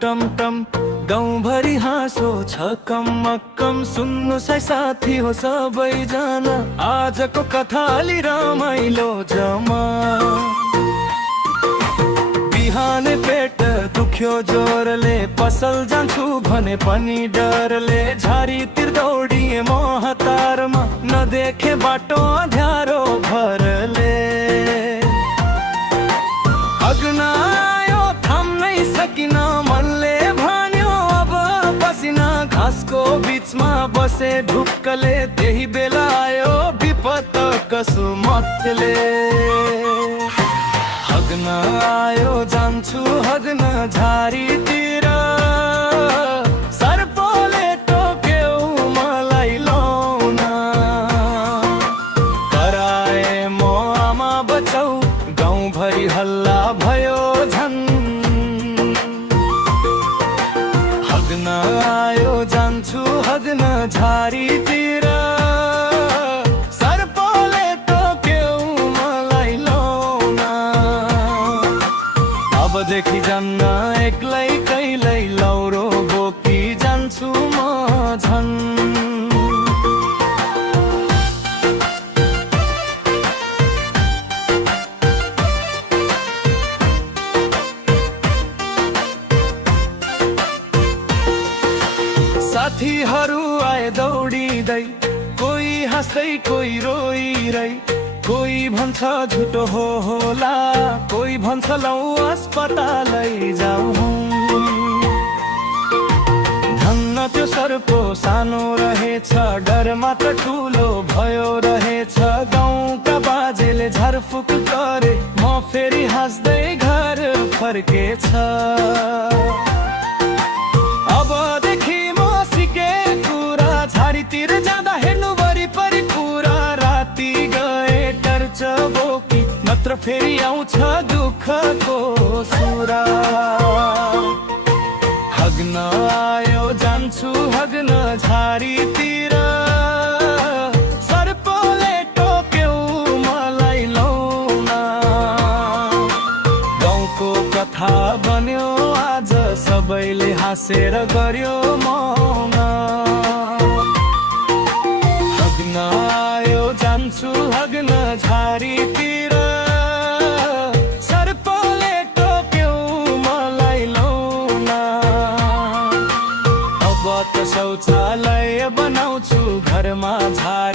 टमटम गाउँभरि हाँसो छ कम सुन्नुहोस् है साथी हो सबैजना आजको कथा अलि रमाइलो जमा। बिहानै पेट दुख्यो जोरले पसल जान्छु भने पनि डरले झारीतिर दौडिए म हतारमा नदेखे बाटो अँध्यारो भरले। अग्न आयो थाम्नै सकिन मनले भन्यो अब पसिना घाँसको बिचमा बसे ढुक्कले त्यही बेला आयो विपद कसुमतले। हग्न आयो जान्छु हग्न झारीतिर सर्पले टोक्यो मलाई लौन कराए म आमा बचाउ गाउँभरि हल्ला भयो झन्। हग्न आयो जान्छु हग्न झारीतिर सर्पले टोक्यो मलाई लौन अबदेखि जान्न एक्लै कहिल्यै लौरो बोकी जान्छु म झन्। साथीहरू आए दौडिँदै कोही हाँस्दै कोही रोइरै कोही भन्छ झुटो होला कोही भन्छ लौ अस्पतालै जाऊ। धन्न त्यो सर्पो सानो रहेछ डर मात्र ठुलो भयो रहेछ। गाउँका बाजेले झारफुक गरे म फेरि हाँस्दै घर फर्केछ। अबदेखि म सिके कुरा झारीतिर जाँदा हेर्नु वरिपरि पुरा राति गए टर्च बोकी नत्र फेरि आउँछ दुःखको सुरा। हग्न आयो जान्छु हग्न झारीतिर सर्पले टोक्यो मलाई लौन गाउँको कथा बन्यो आज सबैले हाँसेर गर्यो मौन। हग्न आयो जान्छु हग्न झारीतिर सर्पले टोक्यो मलाई लौन अब त शौचालय बनाउँछु घरमा झारी